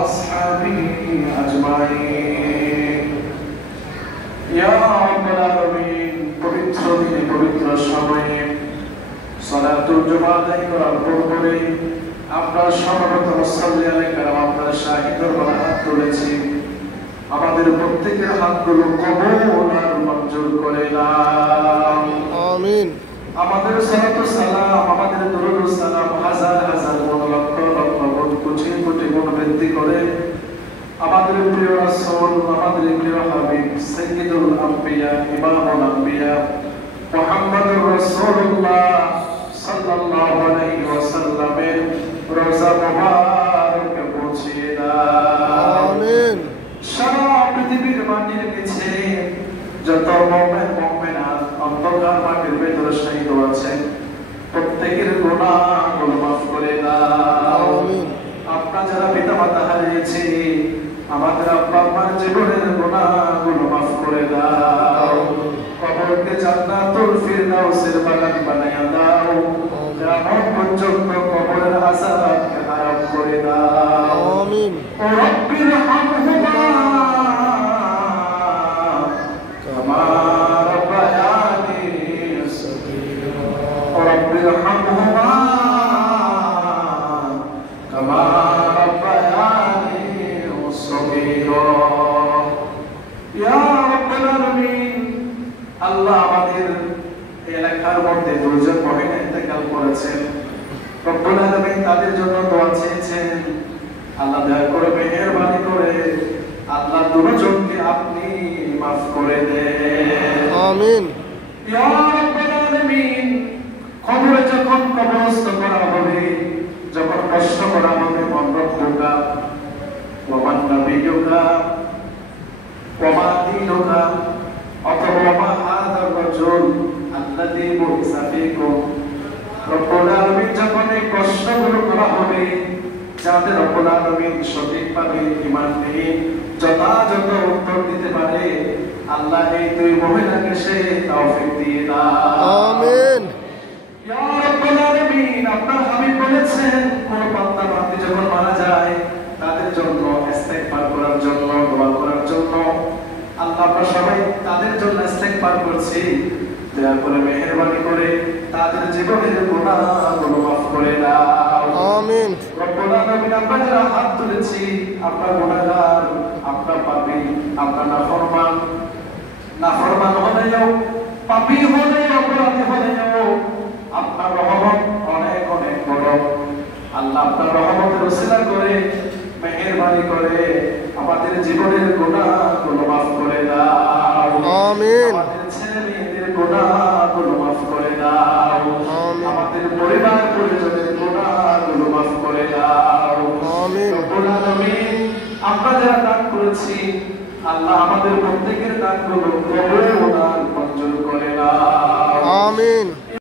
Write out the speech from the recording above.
وأصحابه أجمعين يا رب العالمين পবিত্র দিনে পবিত্র সময়ে সালাতুল জুমা আদায় করার পূর্বে আমরা সর্বপ্রথম মুসল্লি আলাইহিম আপনার শাহী দরবারে হাত তুলেছি। আমাদের প্রত্যেকের হাতগুলো কবুল আর মঞ্জুর করে নাও, আমিন। আমাদের সালাত ও সালাম, আমাদের দরুদ ও সালাম হাজার হাজার গুণ, লক্ষ লক্ষ গুণ, কোটি কোটি গুণ বৃদ্ধি করে আমাদের প্রিয় রাসূল, আমাদের প্রিয় হাবিব সাইয়্যিদুল আম্বিয়া ইমামুল আম্বিয়া মুহাম্মদুর রাসূলুল্লাহ সাল্লাল্লাহু আলাইহি ওয়াসাল্লামের রওজা মুবারকে পৌঁছিয়ে দাও, আমিন। সারা পৃথিবীর মাটির নিচে যত মুমিন মুমিনাত অন্ধকার মাটির ভেতরে শহীদ আছেন, প্রত্যেকের গুনাহগুলো মাফ করে দাও, আমিন। আপনারা যারা পিতামাতা হারিয়েছে, আমাদের আব্বা আম্মার জীবনের গুনাহগুলো মাফ করে দাও, কবরকে জান্নাতুল ফিরদাউসের বাগান বানায়া দাও, কিয়ামত পর্যন্ত কবরের আযাবকে হারাম করে দাও, আমিন। রব্বির হামহুমা কামা রাব্বায়ানি সগীরা, রব্বির হামহুমা কামা রাব্বায়ানি সগীরা। ইয়া রাব্বাল আলামিন, আল্লাহ আমাদের এলাকার মধ্যে দুজন মহিলা ইন্তেকাল করেছেন, রব্বুল আলামিন তাদের জন্য দোয়া চেয়েছেন। আল্লাহ দয়া করে মেহেরবানি করে আল্লাহ দুজনকে আপনি মাফ করে দেন, আমিন। ইয়া রাব্বাল আলামিন, কবরে যখন কবরস্থ করা হবে, যখন প্রশ্ন করা হবে মান রব্বুকা ওয়া মান নাবিয়ুকা ওয়া মা দীনুকা অথবা মা হাযা রাজুল আল্লাযী বুইসা ফীকুম, রব্বুল আলামিন যখন এই প্রশ্নগুলো করা হবে, যাতে রব্বুল আলামিন সঠিকভাবে ঈমান নিয়ে যথাযথ উত্তর দিতে পারে, আল্লাহ এই দুই মহিলাকে সে তৌফিক দিয়ে দাও, আমিন। ইয়া রাব্বুল আলামিন, আপনার হাবিব বলেছেন কোন বান্দা বান্দি যখন মারা যায় তাদের জন্য ইস্তেগফার করার জন্য, দোয়া করার জন্য। আল্লাহ আমরা সবাই তাদের জন্য ইস্তেগফার করছি, দয়া করে মেহেরবানি করে তাদের জীবনের গুনাহগুলো মাফ করে দাও, আমিন। রব্বুল আলামিন, আমরা যারা হাত তুলেছি, আমরা গুনাহগার, আমরা পাপী, আমরা নাফরমান হলেও, পাপী হলেও, অপরাধী হলেও আপনার রহমত অনেক অনেক বড়। আল্লাহ আপনার রহমতের ওসিলা করে মেহেরবানি করে আমাদের জীবনের গুনাহগুলো মাফ করে দাও, আমিন। আমাদের ছেলে মেয়েদের গুনাহগুলো মাফ করে দাও, আমিন। আমাদের পরিবার পরিজনের গুনাহগুলো মাফ করে দাও, আমিন। রব্বুল আলামিন, আমরা যারা দান করেছি, আল্লাহ আমাদের প্রত্যেকের দানগুলো কবুল আর মঞ্জুর করে নাও, আমিন।